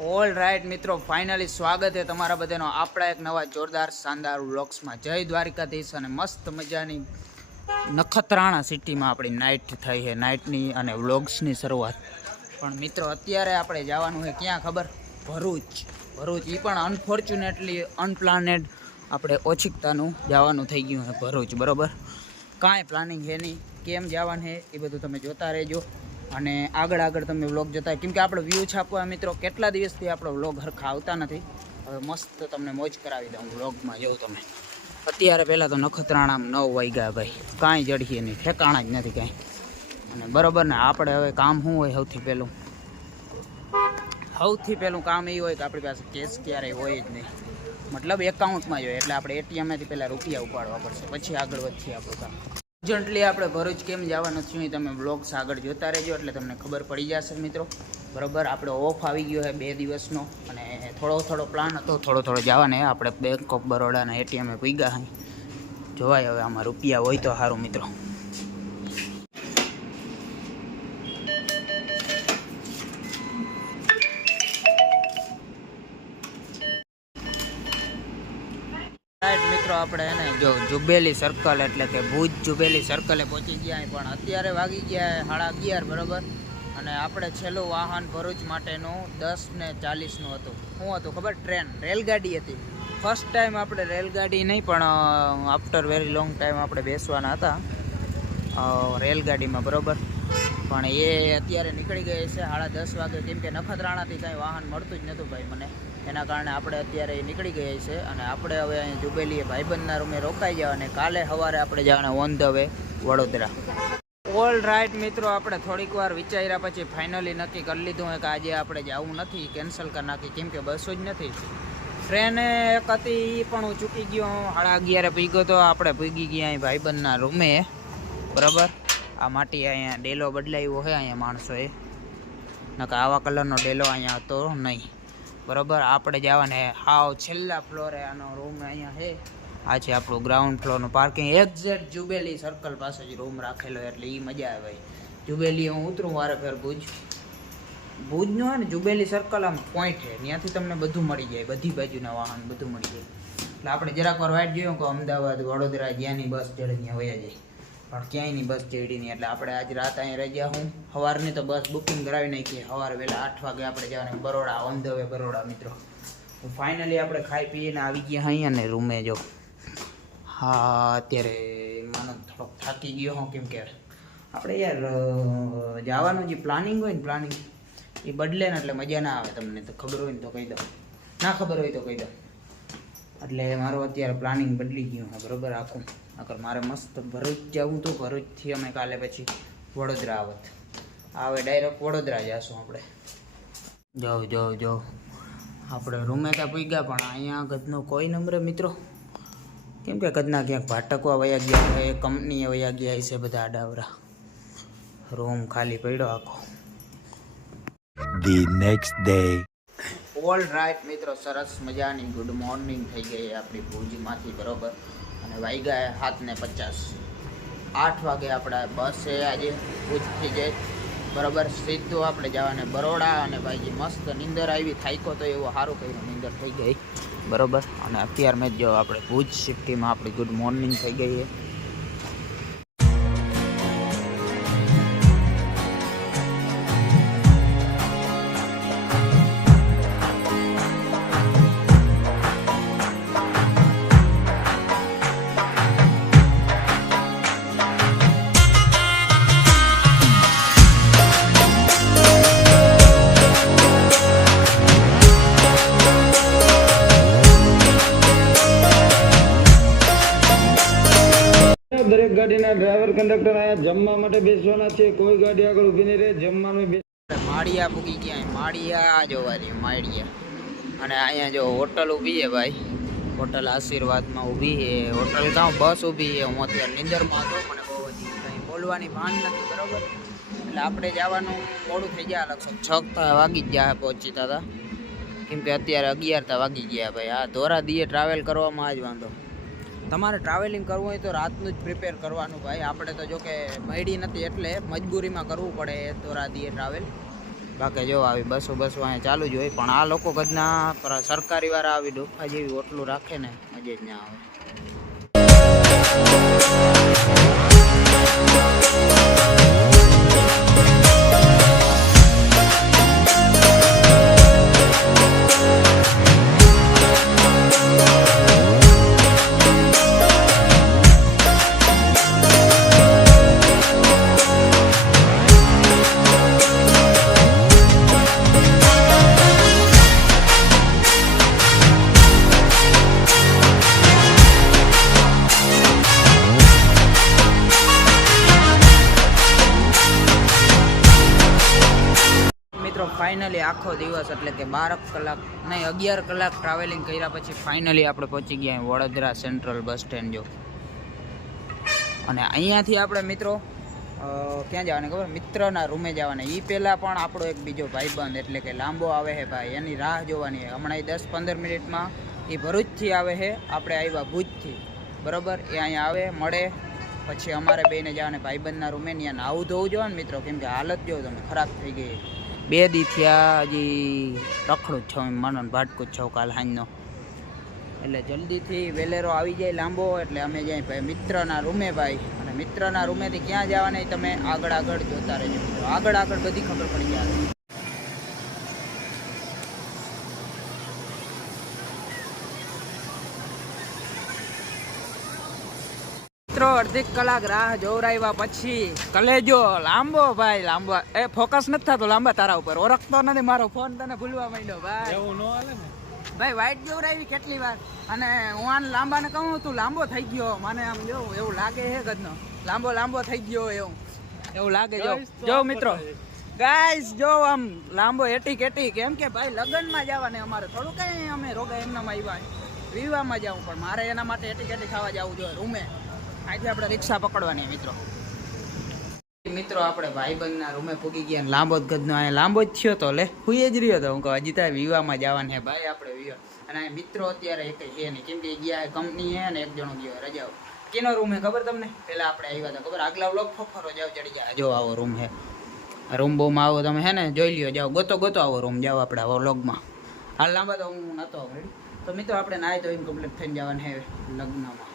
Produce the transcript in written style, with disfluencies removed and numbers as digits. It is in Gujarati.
ઓલ રાઈટ મિત્રો, ફાઇનલી સ્વાગત છે તમારા બધાનો આપણા એક નવા જોરદાર શાનદાર વ્લોગ્સમાં. જય દ્વારિકાધીશ. અને મસ્ત મજાની નખત્રાણા સિટીમાં આપણી નાઇટ થઈ છે, નાઇટની અને વ્લોગ્સની શરૂઆત. પણ મિત્રો અત્યારે આપણે જવાનું છે ક્યાં ખબર? ભરૂચ. એ પણ અનફોર્ચ્યુનેટલી અનપ્લાનેડ આપણે ઓછીકતાનું જવાનું થઈ ગયું છે ભરૂચ. બરાબર, કાંઈ પ્લાનિંગ છે નહીં, કેમ જવાનું છે એ બધું તમે જોતા રહેજો. અને આગળ તમે વ્લોગ જોતા, કેમ કે આપણે વ્યૂ છાપવા મિત્રો કેટલા દિવસથી આપણો વ્લોગ હરખા આવતા નથી. હવે મસ્ત તમને મોજ કરાવી દઉં વ્લોગમાં. જેવું તમે અત્યારે પહેલાં તો નખત્રાણામાં 9 વાગ્યા ભાઈ, કાંઈ જડીએ નહીં, ઠેકાણા જ નથી કાંઈ. અને બરાબર ને, આપણે હવે કામ શું હોય? સૌથી પહેલું કામ એ હોય કે આપણી પાસે કેશ ક્યારેય હોય જ નહીં, મતલબ એકાઉન્ટમાં જ હોય. એટલે આપણે એટીએમમાંથી પહેલાં રૂપિયા ઉપાડવા પડશે, પછી આગળ વધીએ આપણું કામ. અર્જન્ટલી આપણે ભરૂચ કેમ જવાનું થયું એ તમે બ્લોગ્સ આગળ જોતા રહેજો, એટલે તમને ખબર પડી જશે મિત્રો. બરાબર, આપણે ઓફ આવી ગયો છે 2 દિવસનો, અને થોડો પ્લાન હતો, થોડો જવાને. આપણે બેંક ઓફ બરોડાના એટીએમે પૂગ્યા અહીં. જોવાય હવે આમાં રૂપિયા હોય તો સારું મિત્રો. મિત્રો આપણે એને જો જુબેલી સર્કલ એટલે કે ભુજ જુબેલી સર્કલે પહોંચી ગયા, પણ અત્યારે વાગી ગયા 11:30. બરાબર, અને આપણે છેલ્લું વાહન ભરૂચ માટેનું 10:40નું હતું. શું હતું ખબર? ટ્રેન, રેલગાડી હતી. ફર્સ્ટ ટાઈમ આપણે રેલગાડી નહીં, પણ આફ્ટર વેરી લોંગ ટાઈમ આપણે બેસવાના હતા રેલગાડીમાં. બરાબર, પણ એ અત્યારે નીકળી ગઈ છે 10:30 વાગે, કેમ કે નખત્રાણાથી કાંઈ વાહન મળતું જ નહોતું ભાઈ મને. એના કારણે આપણે અત્યારે નીકળી ગયા છે. અને આપણે હવે અહીં જુબેલીએ ભાઈબંધના રૂમે રોકાઈ જવા, અને કાલે સવારે આપણે જવાના on the way Vadodara. All right મિત્રો, આપણે થોડીક વાર વિચાર્યા પછી ફાઇનલી નક્કી કરી લીધું કે આજે આપણે જવું નથી, કેન્સલ કરી નાખી, કેમ કે બસો જ નથી. ટ્રેને એક હતી એ પણ હું ચૂકી ગયો. 11:30 પૂગ્યો તો આપણે પૂગી ગયા અહીં ભાઈબંધના રૂમે. બરાબર, આ માટી અહીંયા ડેલો બદલાવ્યો છે અહીંયા માણસોએ, નકર આવા કલરનો ડેલો અહીંયા હતો નહીં. બરાબર, આપણે જવાને હાવ છેલ્લા ફ્લોરે આનો રૂમ અહીંયા છે. આ છે આપણું ગ્રાઉન્ડ ફ્લોરનું પાર્કિંગ, એક્ઝેક્ટ જુબેલી સર્કલ પાસે જ રૂમ રાખેલો, એટલે એ મજા આવે ભાઈ. જુબેલી હું ઉતરું વારે ફેર ભુજનું હોય ને, જુબેલી સર્કલ આમ પોઈન્ટ છે, ત્યાંથી તમને બધું મળી જાય, બધી બાજુના વાહન બધું મળી જાય. એટલે આપણે જરાક વાર વાઇટ જોયું કે અમદાવાદ વડોદરા જ્યાંની બસ ચડે ત્યાં વયા જાય, પણ ક્યાંયની બસ ચડી નહીં. એટલે આપણે આજ રાત અહીંયા રહી ગયા. હું સવારની તો બસ બુકિંગ કરાવી નાખીએ, સવારે વહેલા 8 વાગે આપણે જવાનું Baroda, on the way Baroda મિત્રો. ફાઇનલી આપણે ખાઈ પીને આવી ગયા અહીં અને રૂમે. જો હા, અત્યારે માનો થોડોક થાકી ગયો હું, કેમ કે આપણે યાર જવાનું જે પ્લાનિંગ હોય ને, પ્લાનિંગ એ બદલે ને એટલે મજા ના આવે. તમને તો ખબર હોય ને તો કહી દઉં, ના ખબર હોય તો કહી દઉં. એટલે મારું અત્યારે પ્લાનિંગ બદલી ગયું હા. બરાબર, આખું નકર મારે મસ્ત ભરૂચ જવું હતું. ભરૂચથી અમે કાલે પછી વડોદરા આવત. હવે ડાયરેક્ટ વડોદરા જઈશું આપણે. જો આપણે રૂમે ત્યાં પૂગ્યા, પણ અહીંયા ગદનો કોઈ નંબરે મિત્રો, કેમ કે ગદના ક્યાંક ભાટકવા વયા ગયા હોય, કંપનીએ વયા ગયા છે બધા આડાવરા. રૂમ ખાલી પડ્યો આખો. The next day. All right મિત્રો, સરસ મજાની ગુડ મોર્નિંગ થઈ ગઈ આપણી ભુજમાંથી. બરાબર, અને વાગ્યા 7:50. 8 વાગે આપણા બસ છે આજે ભુજથી જાય. બરાબર, સીધું આપણે જવાને બરોડા. અને ભાઈ મસ્ત નીંદર આવી, થાક્યો તો એવું સારું કર્યું, નીંદર થઈ ગઈ. બરાબર, અને અત્યાર મેં જો આપણે ભુજ સિટીમાં આપણી ગુડ મોર્નિંગ થઈ ગઈ છે. દરેક ગાડીના ડ્રાઈવર કંડક્ટર અહીંયા જમવા માટે બેસવાના છે. કોઈ ગાડી આગળ ઊભી નહીં રહે, જમવાનું માળિયા પૂગી ગયા. માળિયા જોવાની, માળિયા. અને અહીંયા જો હોટલ ઊભી છે ભાઈ, હોટલ આશીર્વાદમાં ઊભી છે. હોટલ કાં બસ ઊભી છે. હું અત્યારે નિંદરમાં હતો, મને બહુ હજી કંઈ બોલવાની ભાન નથી. બરાબર, એટલે આપણે જવાનું મોડું થઈ ગયા, લગભગ 6 વાગી જ ગયા પહોંચતા હતા, કેમ કે અત્યારે 11 વાગી ગયા ભાઈ. આ ધોરા દીએ ટ્રાવેલ કરવામાં જ વાંધો. તમારે ટ્રાવેલિંગ કરવું હોય તો રાતનું જ પ્રિપેર કરવાનું ભાઈ. આપણે તો જો કે મળી નથી એટલે મજબૂરીમાં કરવું પડે ધોરા દીએ ટ્રાવેલ. બાકી જો આવી બસો અહીંયા ચાલુ જ હોય, પણ આ લોકો કદના સરકારી વાળા આવી ડોફા જેવી ઓટલું રાખે ને મજા જ ના આવે. ફાઇનલી આખો દિવસ એટલે કે 12 કલાક નહીં 11 કલાક ટ્રાવેલિંગ કર્યા પછી ફાઇનલી આપણે પહોંચી ગયા વડોદરા સેન્ટ્રલ બસ સ્ટેન્ડ. જો અને અહીંયાથી આપણે મિત્રો ક્યાં જવાના ખબર, મિત્રના રૂમે જવાના. એ પહેલાં પણ આપણો એક બીજો ભાઈબંધ એટલે કે લાંબો આવે છે ભાઈ, એની રાહ જોવાની છે. હમણાં 10-15 મિનિટમાં એ ભરૂચથી આવે છે, આપણે આવ્યા ભુજથી, બરાબર. એ અહીંયા આવે મળે પછી અમારે બેને જવાને ભાઈબંધના રૂમે. ત્યાં નાવું ધોવું જોવા ને મિત્રો, કેમ કે હાલત જો તમે ખરાબ થઈ ગઈ. 2 દી થયા હજી રખડું જ છું, મનન ભાટકું જ છું કાલ સાંજનો. એટલે જલ્દીથી વેલેરો આવી જાય લાંબો એટલે અમે જાય ભાઈ મિત્રના રૂમે ભાઈ. અને મિત્રના રૂમેથી ક્યાં જવાના તમે આગળ જોતા રહેજો. આગળ બધી ખબર પડી જાય. અડધી કલાક રાહ જોવરાવ્યા પછી કલેજો લાંબો ભાઈ, લાંબો એ ફોકસ નથી થતો લાંબા તારા ઉપર, ઓળખતો નથી મારો ફોન, તને ભૂલવા માંડ્યો ભાઈ. એવું ન હાલે ને ભાઈ, વાઈટ જોવરાવી કેટલી વાર. અને હું આને લાંબાને કહું તું લાંબો થઈ ગયો, મને આમ જો એવું લાગે છે ગદનો લાંબો થઈ ગયો એવું લાગે. જો મિત્રો ગાઈસ, જો આમ લાંબો એટી કેમ કે ભાઈ લગ્નમાં જવાને અમારે થોડું કઈ અમે રોગા એમનામાં આવ્યા વિવાહમાં જાઉં, પણ મારે એના માટે એટી ખાવા જવું જોઈએ રૂમે. અહીંથી આપણે રિક્ષા પકડવાની મિત્રો આપણે ભાઈબંધના રૂમે પૂગી ગયા. લાંબો જ ગદનો અહીંયા લાંબો જ થયો તો લે હુઈ જ રહ્યો હતો. હું કહું હજી ત્યાં વિવાહમાં જવાનું છે ભાઈ આપણે વિવાહ. અને અહીંયા મિત્રો અત્યારે એક છે નહીં, કેમ કે ગયા કંપની છે ને એક જણો ગયો રજાઓ. કેનો રૂમ છે ખબર તમને? પહેલાં આપણે આવ્યા હતા ખબર, આગલા વ્લોગ ફફરો જાવ ચડી ગયા. જો આવો રૂમ છે, રૂમ બૂમ આવો તમે હે ને જોઈ લ્યો, જાઓ ગોતો આવો રૂમ, જાઓ આપણે આવો વ્લોગમાં. હાલ લાંબા તો હું નહોતો રેડી. તો મિત્રો આપણે નાહી તો કમ્પ્લીટ થઈને જવાનું છે લગ્નમાં.